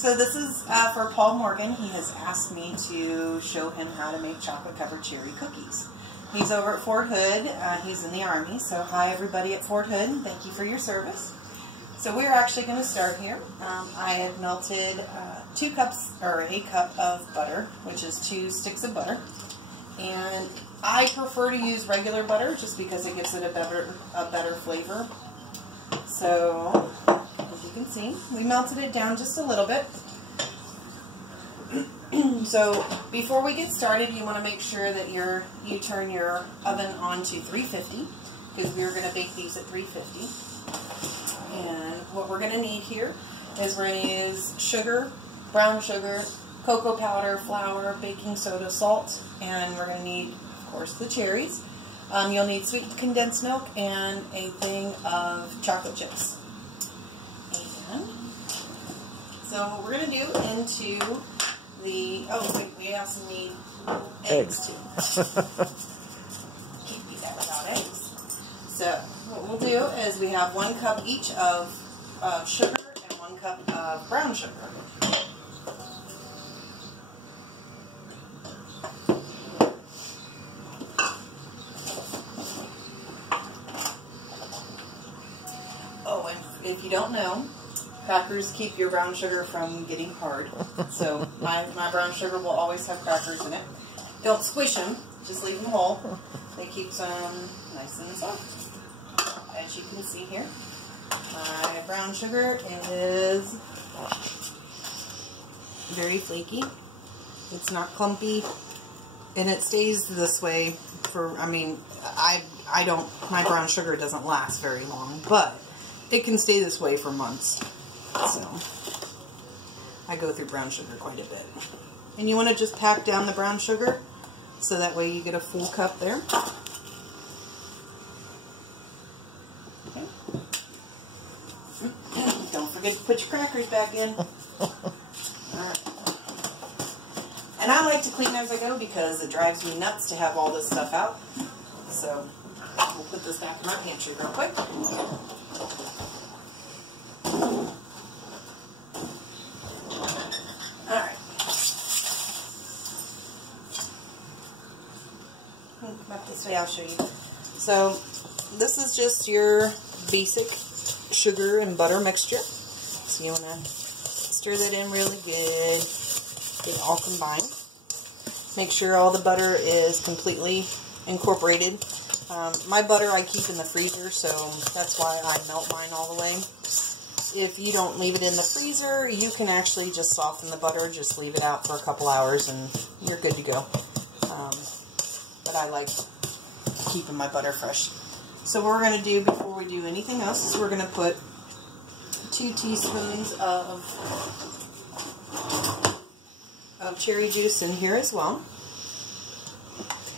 So this is for Paul Morgan. He has asked me to show him how to make chocolate-covered cherry cookies. He's over at Fort Hood. He's in the Army. So hi, everybody at Fort Hood. Thank you for your service. So we're actually going to start here. I have melted 2 cups, or a cup of butter, which is 2 sticks of butter. And I prefer to use regular butter just because it gives it a better flavor. So, as you can see, we melted it down just a little bit. So, before we get started, you want to make sure that you turn your oven on to 350, because we're going to bake these at 350. And what we're going to need here is we're going to use sugar, brown sugar, cocoa powder, flour, baking soda, salt, and we're going to need, of course, the cherries. You'll need sweetened condensed milk and a thing of chocolate chips. And so what we're going to do into the, oh wait, we also need eggs too. Can't do that without eggs. So what we'll do is we have 1 cup each of sugar and 1 cup of brown sugar. If you don't know, crackers keep your brown sugar from getting hard. So my brown sugar will always have crackers in it. Don't squish them, just leave them whole. They keep them nice and soft. As you can see here, my brown sugar is very flaky. It's not clumpy, and it stays this way for, I don't, my brown sugar doesn't last very long, but it can stay this way for months. So I go through brown sugar quite a bit. And you want to just pack down the brown sugar so that way you get a full cup there. Okay. Don't forget to put your crackers back in. Alright. And I like to clean as I go because it drives me nuts to have all this stuff out. So we'll put this back in our pantry real quick. Alright. Back this way, I'll show you. So, this is just your basic sugar and butter mixture. So you want to stir that in really good. Get it all combined. Make sure all the butter is completely incorporated. My butter I keep in the freezer, so that's why I melt mine all the way. If you don't leave it in the freezer, you can actually just soften the butter, just leave it out for a couple hours and you're good to go. But I like keeping my butter fresh. So what we're going to do before we do anything else is we're going to put 2 teaspoons of cherry juice in here as well.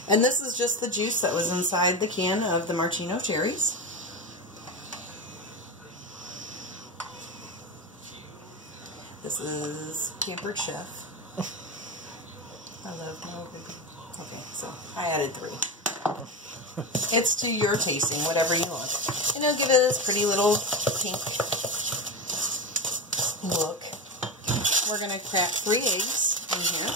And this is just the juice that was inside the can of the Martino cherries. This is Pampered Chef. I love my baby. Okay, so I added 3. It's to your tasting, whatever you want. And it'll give it this pretty little pink look. We're going to crack 3 eggs in here.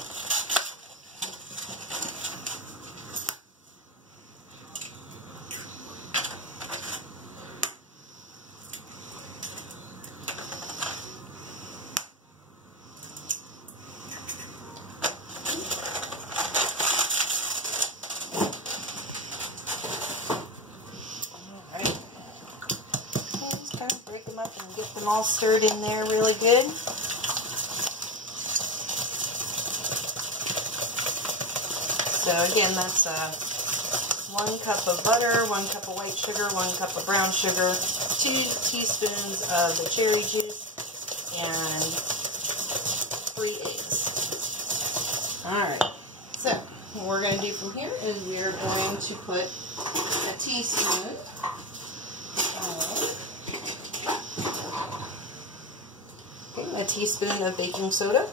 And get them all stirred in there really good. So again, that's 1 cup of butter, 1 cup of white sugar, 1 cup of brown sugar, 2 teaspoons of the cherry juice, and 3 eggs. Alright, so what we're going to do from here is we're going to put a teaspoon of a teaspoon of baking soda.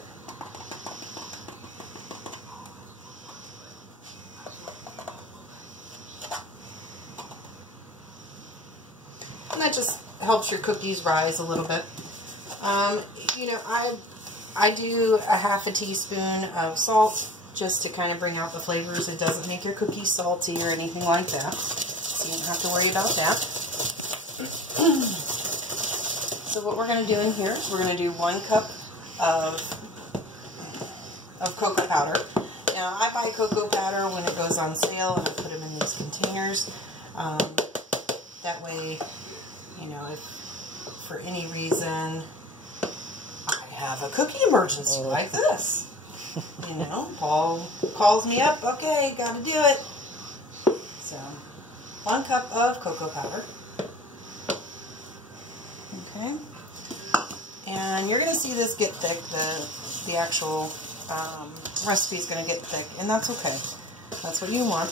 And that just helps your cookies rise a little bit. You know, I do a half a teaspoon of salt just to kind of bring out the flavors. It doesn't make your cookies salty or anything like that, so you don't have to worry about that. So what we're going to do in here is we're going to do 1 cup of cocoa powder. Now, I buy cocoa powder when it goes on sale, and I put them in these containers. That way, you know, if for any reason I have a cookie emergency like this, you know, Paul calls me up, okay, gotta do it. So, 1 cup of cocoa powder. Okay. And you're going to see this get thick. The actual recipe is going to get thick, and that's okay. That's what you want.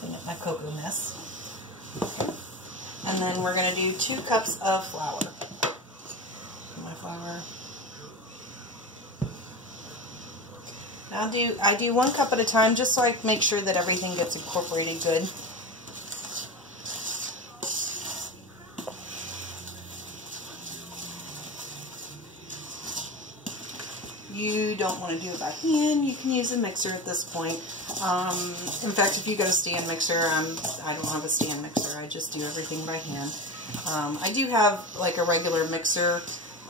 Clean up my cocoa mess. And then we're going to do 2 cups of flour. My flour. I do 1 cup at a time just so I can make sure that everything gets incorporated good. You don't want to do it by hand. You can use a mixer at this point. In fact, if you got a stand mixer, I don't have a stand mixer. I just do everything by hand. I do have like a regular mixer,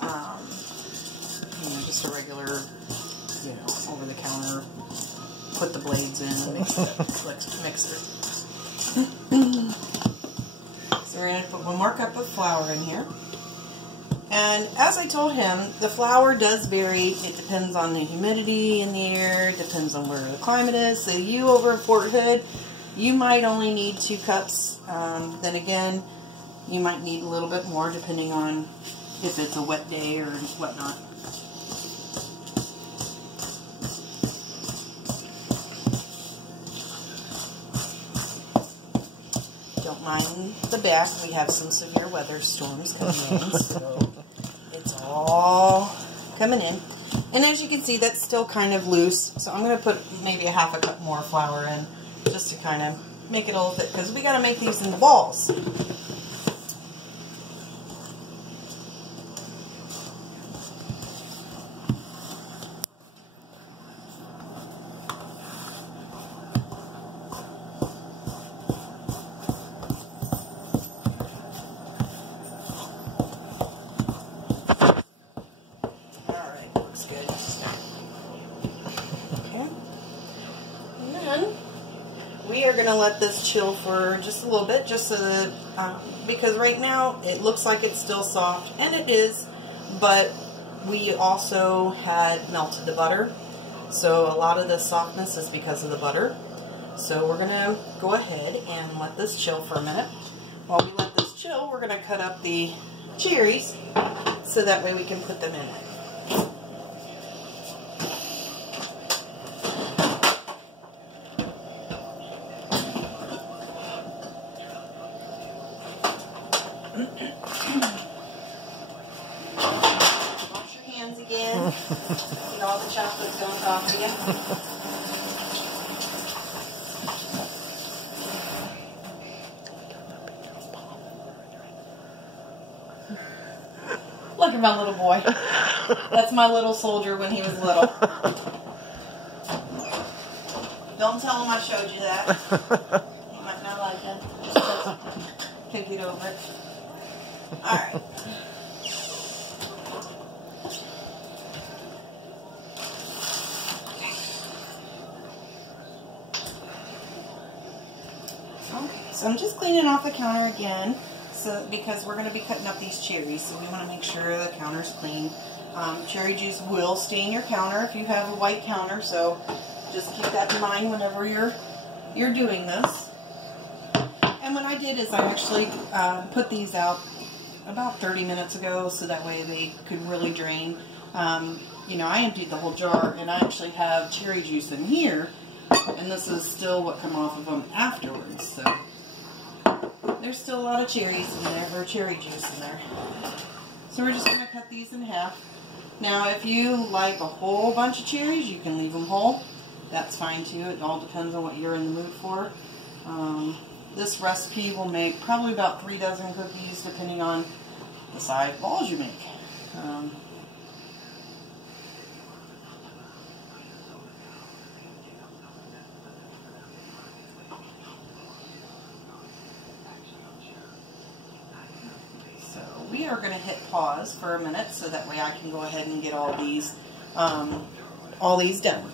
you know, just a regular, you know, over the counter, put the blades in and mixer. So we're going to put 1 more cup of flour in here. And as I told him, the flour does vary. It depends on the humidity in the air, it depends on where the climate is. So you over in Fort Hood, you might only need 2 cups. Then again, you might need a little bit more depending on if it's a wet day or whatnot. Don't mind the back. We have some severe weather storms coming in, so it's all coming in. And as you can see, that's still kind of loose, so I'm going to put maybe a half a cup more flour in just to kind of make it a little thick, because we got to make these into balls. We are going to let this chill for just a little bit, just so that, because right now it looks like it's still soft, and it is, but we also had melted the butter, so a lot of the softness is because of the butter. So we're going to go ahead and let this chill for a minute. While we let this chill, we're going to cut up the cherries, so that way we can put them in it. Wash your hands again. Get all the chocolates on top of you. Look at my little boy. That's my little soldier when he was little. Don't tell him I showed you that. He might not like that. He'll get over it. Alright. Okay, so I'm just cleaning off the counter again, because we're going to be cutting up these cherries, so we want to make sure the counter's clean. Cherry juice will stain your counter if you have a white counter, so just keep that in mind whenever you're doing this. And what I did is I actually put these out about 30 minutes ago, so that way they could really drain. You know, I emptied the whole jar, and I actually have cherry juice in here, and this is still what come off of them afterwards. So there's still a lot of cherries in there, or cherry juice in there. So we're just going to cut these in half. Now, if you like a whole bunch of cherries, you can leave them whole. that's fine too. It all depends on what you're in the mood for. This recipe will make probably about 3 dozen cookies, depending on the size balls you make. So we are going to hit pause for a minute so that way I can go ahead and get all these done.